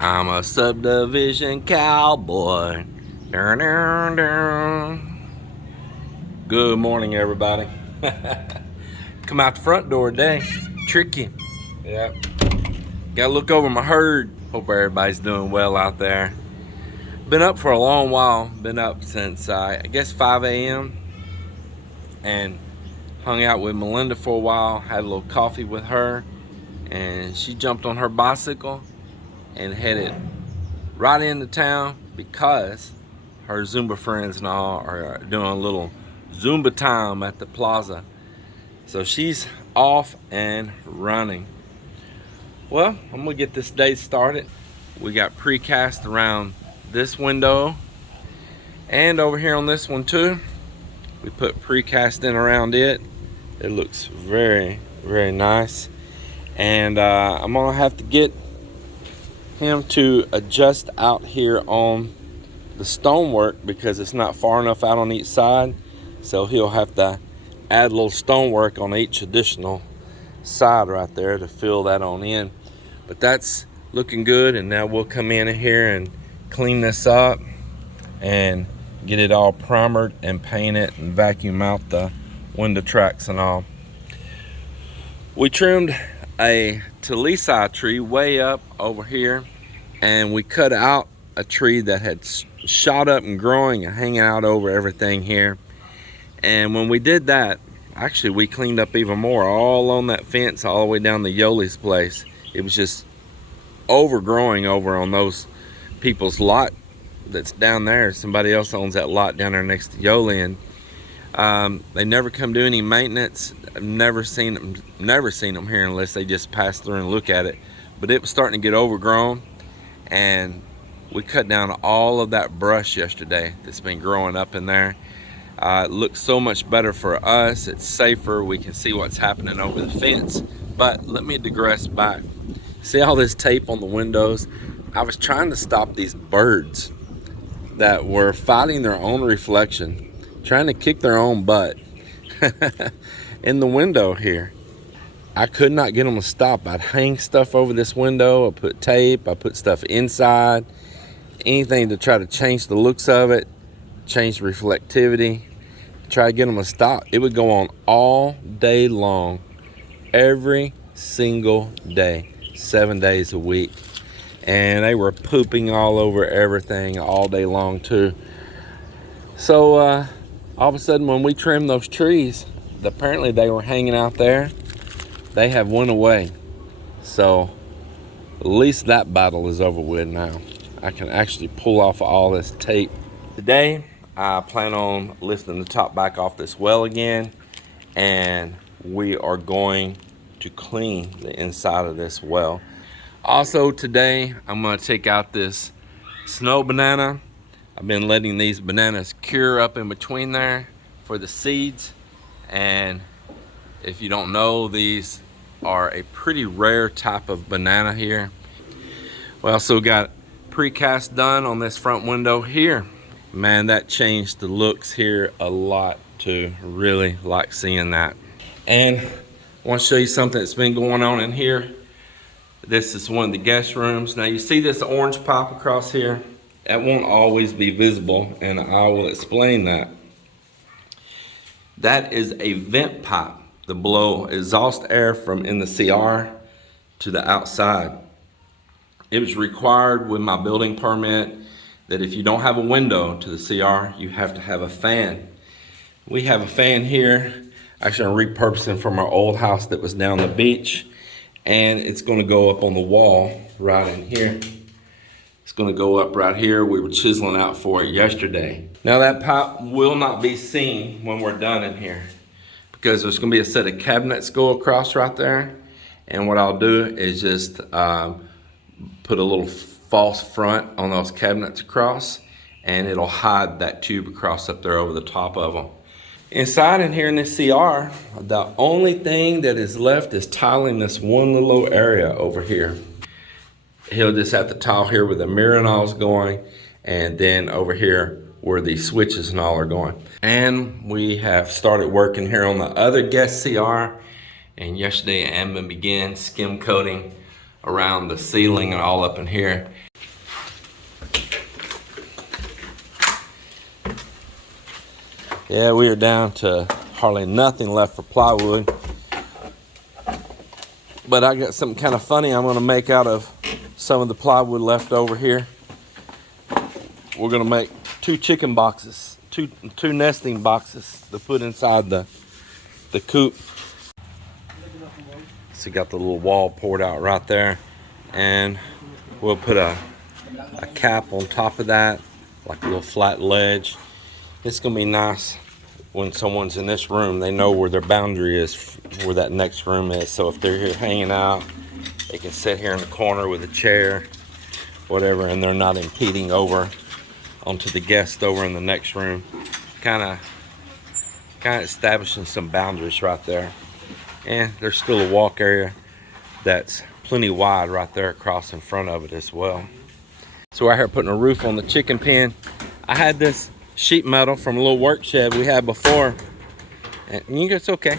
I'm a subdivision cowboy. Dun, dun, dun. Good morning, everybody. Come out the front door today. Tricky. Yeah. Gotta look over my herd. Hope everybody's doing well out there. Been up for a long while. Been up since I guess 5 a.m. and hung out with Melinda for a while. Had a little coffee with her, and she jumped on her bicycle and headed right into town because her Zumba friends and all are doing a little Zumba time at the plaza. So she's off and running. Well, I'm gonna get this day started. We got precast around this window and over here on this one too. We put precast in around it. It looks very, very nice. And I'm gonna have to get him to adjust out here on the stonework because it's not far enough out on each side. So he'll have to add a little stonework on each additional side right there to fill that on in. But that's looking good, and now we'll come in here and clean this up and get it all primered and paint it and vacuum out the window tracks and all. We trimmed a Talisai tree way up over here, and we cut out a tree that had shot up and growing and hanging out over everything here. And when we did that, actually we cleaned up even more all on that fence all the way down to Yoli's place. It was just overgrowing over on those people's lot that's down there. Somebody else owns that lot down there next to Yoli, and they never come do any maintenance. I've never seen them here unless they just pass through and look at it. But it was starting to get overgrown, and we cut down all of that brush yesterday that's been growing up in there. It looks so much better for us. It's safer. We can see what's happening over the fence. But let me digress back. See all this tape on the windows? I was trying to stop these birds that were fighting their own reflection, trying to kick their own butt in the window here. I could not get them to stop. I'd hang stuff over this window. I put tape. I put stuff inside. Anything to try to change the looks of it, change the reflectivity, try to get them to stop. It would go on all day long, every single day, 7 days a week. And they were pooping all over everything all day long too. So all of a sudden when we trimmed those trees, apparently they were hanging out there. They have went away. So at least that battle is over with now. I can actually pull off all this tape. Today, I plan on lifting the top back off this well again, and we are going to clean the inside of this well. Also today, I'm gonna take out this snow banana. I've been letting these bananas cure up in between there for the seeds. And if you don't know, these are a pretty rare type of banana here. We also got precast done on this front window here. Man, that changed the looks here a lot too. Really like seeing that. And I want to show you something that's been going on in here. This is one of the guest rooms. Now you see this orange pipe across here? That won't always be visible, and I will explain that. That is a vent pipe to blow exhaust air from in the CR to the outside. It was required with my building permit that if you don't have a window to the CR, you have to have a fan. We have a fan here. Actually, I'm repurposing from our old house that was down the beach, and it's gonna go up on the wall right in here. It's gonna go up right here. We were chiseling out for it yesterday. Now that pipe will not be seen when we're done in here because there's gonna be a set of cabinets go across right there. And what I'll do is just put a little false front on those cabinets across, and it'll hide that tube across up there over the top of them. Inside in here in this CR, the only thing that is left is tiling this one little area over here. He'll just have to tile here where the mirror and all is going, and then over here where the switches and all are going. And we have started working here on the other guest CR, and yesterday Amber began skim coating around the ceiling and all up in here. Yeah, we are down to hardly nothing left for plywood. But I got something kind of funny I'm gonna make out of some of the plywood left over here. We're gonna make two chicken boxes, two nesting boxes to put inside the coop. So you got the little wall poured out right there, and we'll put a cap on top of that, like a little flat ledge. It's gonna be nice when someone's in this room, they know where their boundary is, where that next room is. So if they're here hanging out, they can sit here in the corner with a chair, whatever, and they're not impeding over onto the guest over in the next room. Kind of establishing some boundaries right there. And there's still a walk area that's plenty wide right there across in front of it as well. So we're here putting a roof on the chicken pen. I had this sheet metal from a little work shed we had before, and it's okay.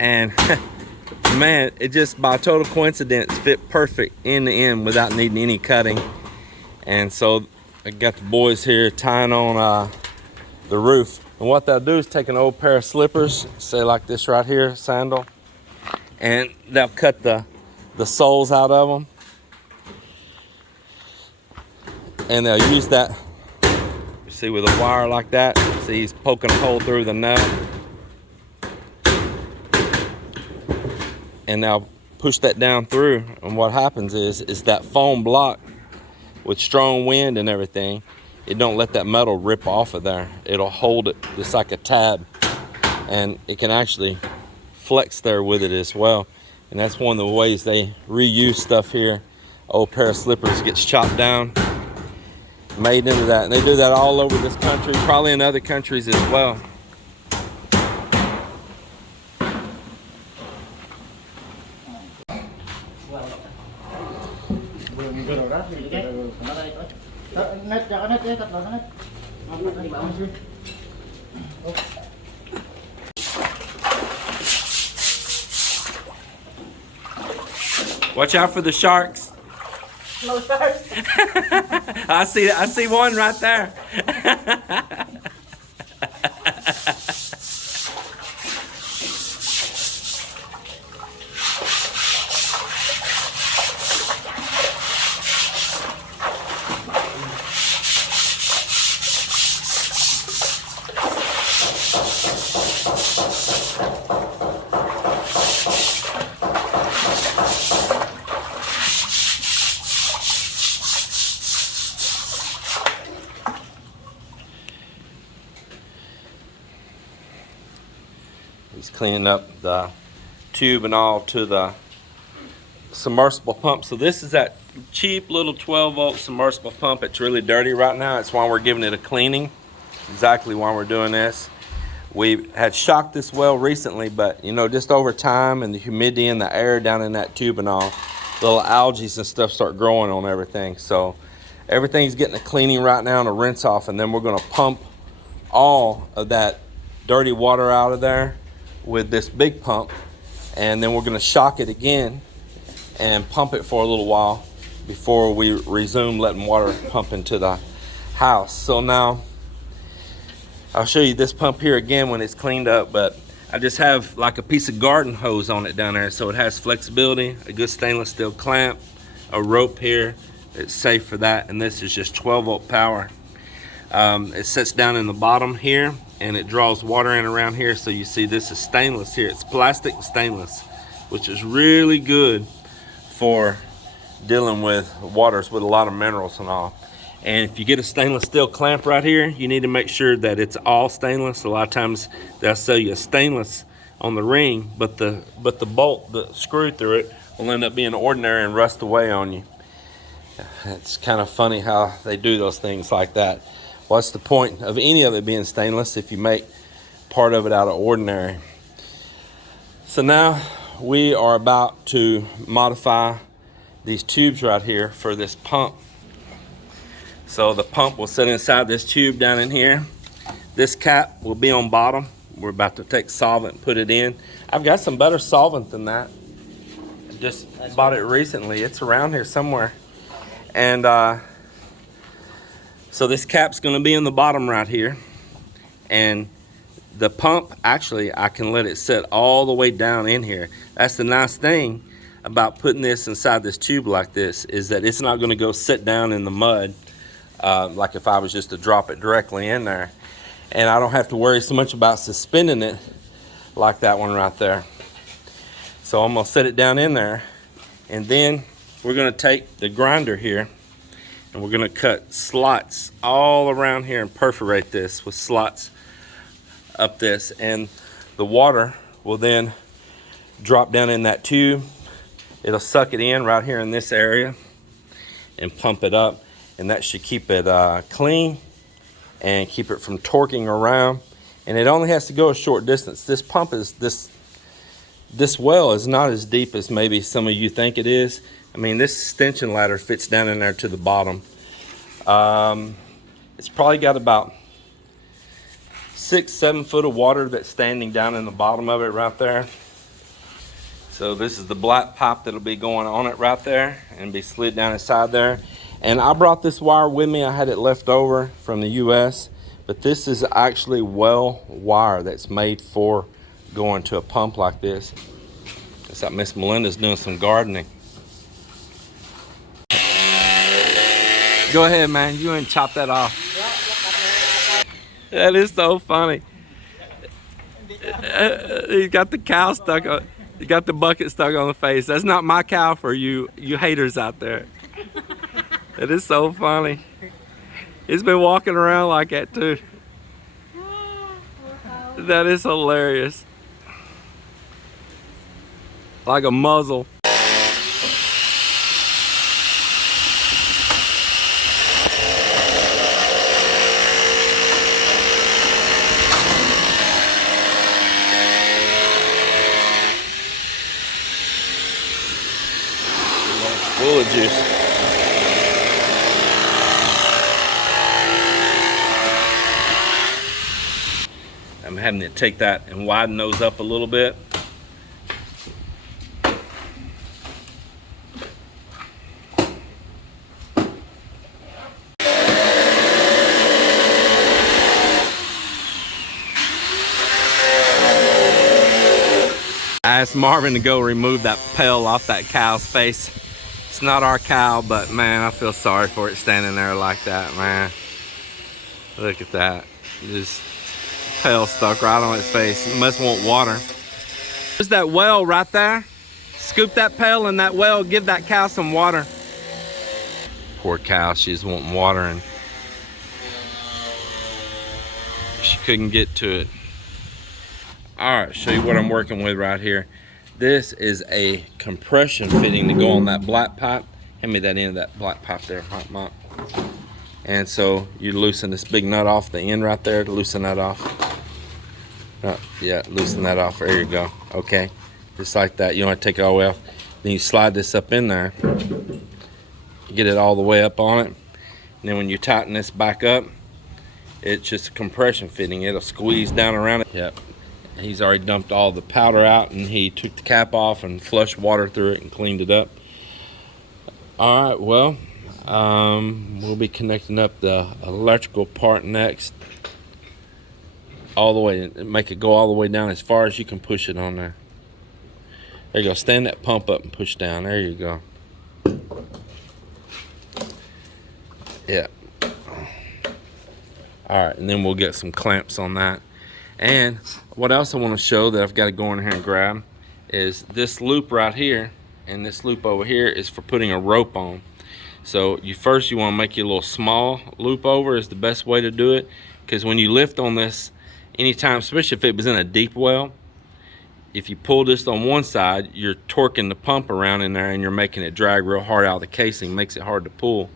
And man, it just by total coincidence fit perfect end to end without needing any cutting. And so I got the boys here tying on the roof, and what they'll do is take an old pair of slippers, say like this right here, sandal, and they'll cut the soles out of them, and they'll use that, see, with a wire like that. See, he's poking a hole through the nut, and now push that down through, and what happens is that foam block with strong wind and everything, it don't let that metal rip off of there. It'll hold it just like a tab, and it can actually flex there with it as well. And that's one of the ways they reuse stuff here. Old pair of slippers gets chopped down, made into that, and they do that all over this country, probably in other countries as well. Watch out for the sharks. No sharks. I see one right there. He's cleaning up the tube and all to the submersible pump. So this is that cheap little 12-volt submersible pump. It's really dirty right now. It's why we're giving it a cleaning. Exactly why we're doing this. We had shocked this well recently, but just over time and the humidity in the air down in that tube and all, little algae and stuff start growing on everything. So everything's getting a cleaning right now and a rinse off, and then we're gonna pump all of that dirty water out of there with this big pump, and then we're going to shock it again and pump it for a little while before we resume letting water pump into the house. So now I'll show you this pump here again when it's cleaned up, but I just have like a piece of garden hose on it down there, so it has flexibility, a good stainless steel clamp, a rope here. It's safe for that, and this is just 12-volt power. It sits down in the bottom here, and it draws water in around here. So you see this is stainless here. It's plastic and stainless, which is really good for dealing with waters with a lot of minerals and all. And if you get a stainless steel clamp right here, you need to make sure that it's all stainless. A lot of times they'll sell you a stainless on the ring, but the bolt, the screw through it, will end up being ordinary and rust away on you. It's kind of funny how they do those things like that. What's the point of any of it being stainless if you make part of it out of ordinary? So now we are about to modify these tubes right here for this pump. So the pump will sit inside this tube down in here. This cap will be on bottom. We're about to take solvent and put it in. I've got some better solvent than that. I Just bought it recently. It's around here somewhere. And so this cap's gonna be in the bottom right here. And the pump, actually, I can let it sit all the way down in here. That's the nice thing about putting this inside this tube like this, is that it's not gonna go sit down in the mud like if I was just to drop it directly in there. And I don't have to worry so much about suspending it like that one right there. So I'm gonna set it down in there, and then we're gonna take the grinder here and we're gonna cut slots all around here and perforate this with slots up this, and the water will then drop down in that tube. It'll suck it in right here in this area and pump it up, and that should keep it clean and keep it from torquing around. And it only has to go a short distance. This pump is this well is not as deep as maybe some of you think it is. I mean, this extension ladder fits down in there to the bottom. It's probably got about 6-7 foot of water that's standing down in the bottom of it right there. So this is the black pipe that'll be going on it right there and be slid down inside there. And I brought this wire with me. I had it left over from the US, but this is actually well wire that's made for going to a pump like this. It's like Miss Melinda's doing some gardening. Go ahead, man. You ain't chop that off. That is so funny. He got the cow stuck on. You got the bucket stuck on the face. That's not my cow for you haters out there. It is so funny. He's been walking around like that too. That is hilarious. Like a muzzle. Full of juice. I'm having to take that and widen those up a little bit. I asked Marvin to go remove that pail off that cow's face. It's not our cow, but man, I feel sorry for it standing there like that, man. Look at that. Just pail stuck right on its face. It must want water. There's that well right there. Scoop that pail in that well, give that cow some water. Poor cow, she's wanting water and she couldn't get to it. All right, show you what I'm working with right here. This is a compression fitting to go on that black pipe. Hand me that end of that black pipe there, Hot Mop. And so you loosen this big nut off the end right there to loosen that off. Oh, yeah, loosen that off. There you go. Okay, just like that. You don't have to take it all the way off. Then you slide this up in there. Get it all the way up on it. And then when you tighten this back up, it's just a compression fitting. It'll squeeze down around it. Yep. He's already dumped all the powder out and he took the cap off and flushed water through it and cleaned it up. All right, well, we'll be connecting up the electrical part next. All the way, make it go all the way down as far as you can push it on there. There you go, stand that pump up and push down. There you go. Yeah. All right, and then we'll get some clamps on that. And what else I want to show that I've got to go in here and grab is this loop right here, and this loop over here is for putting a rope on. So you want to make your little small loop over is the best way to do it, because when you lift on this anytime, especially if it was in a deep well, if you pull this on one side, you're torquing the pump around in there and you're making it drag real hard out of the casing, makes it hard to pull.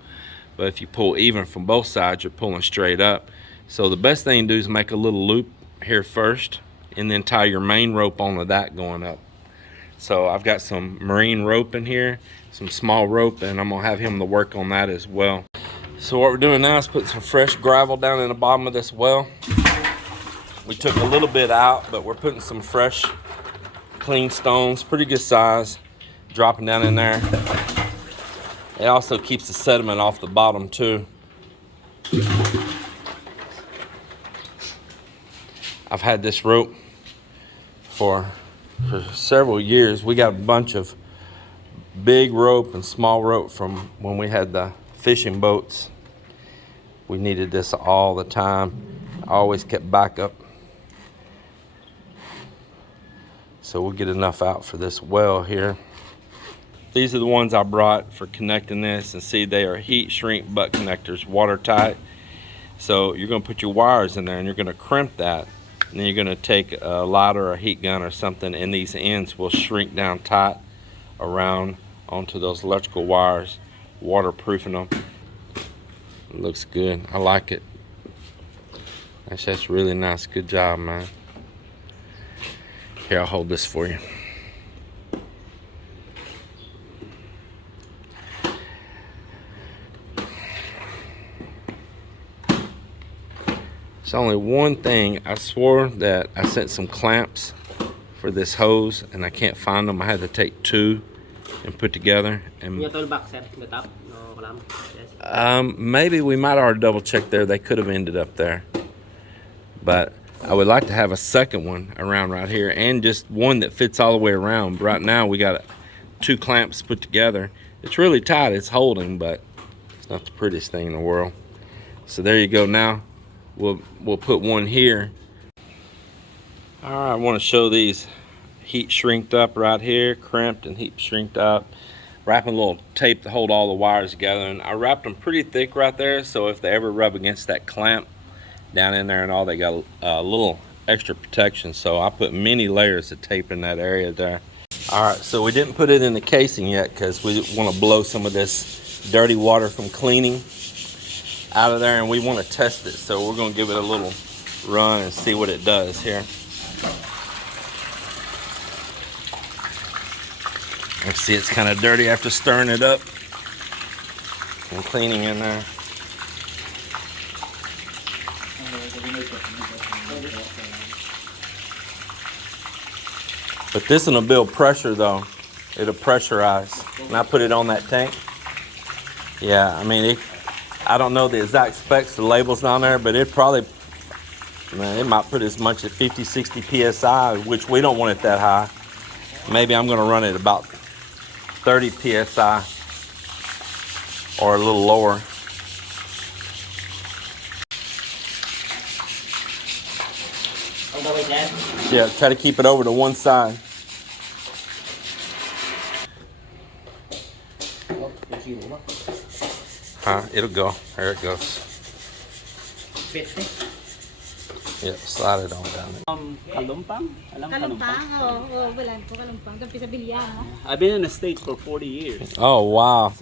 But if you pull even from both sides, you're pulling straight up. So the best thing to do is make a little loop here first and then tie your main rope onto that going up. So I've got some marine rope in here, some small rope, and I'm gonna have him to work on that as well. So what we're doing now is putting some fresh gravel down in the bottom of this well. We took a little bit out, but we're putting some fresh clean stones, pretty good size, dropping down in there. It also keeps the sediment off the bottom too. I've had this rope for several years. We got a bunch of big rope and small rope from when we had the fishing boats. We needed this all the time. I always kept backup. So we'll get enough out for this well here. These are the ones I brought for connecting this, and see, they are heat shrink butt connectors, watertight. So you're gonna put your wires in there and you're gonna crimp that. And then you're gonna take a lighter or a heat gun or something, and these ends will shrink down tight around onto those electrical wires, waterproofing them. It looks good, I like it. Actually, that's really nice, good job, man. Here, I'll hold this for you. It's only one thing. I swore that I sent some clamps for this hose and I can't find them. I had to take two and put together. And maybe we might already double check there. They could have ended up there. But I would like to have a second one around right here, and just one that fits all the way around. Right now we got two clamps put together. It's really tight, it's holding, but it's not the prettiest thing in the world. So there you go. Now we'll put one here. All right, I want to show these heat shrinked up right here, crimped and heat shrinked up. Wrapping a little tape to hold all the wires together, and I wrapped them pretty thick right there, so if they ever rub against that clamp down in there and all, they got a little extra protection. So I put many layers of tape in that area there. All right, so we didn't put it in the casing yet because we want to blow some of this dirty water from cleaning out of there, and we want to test it. So we're going to give it a little run and see what it does here. Let's see, it's kind of dirty after stirring it up and cleaning in there. But this one will build pressure though. It'll pressurize. And I put it on that tank. Yeah, I mean, I don't know the exact specs, the label's not on there, but it probably, man, it might put as much as 50, 60 PSI, which we don't want it that high. Maybe I'm gonna run it about 30 PSI or a little lower. Yeah, try to keep it over to one side. It'll go. There it goes. Yeah, slide it on down there. Kalumpang? Alam Kalumpang? Oo, wala po kalumpang. Doon sa Bilya, no? I've been in the States for 40 years. Oh, wow.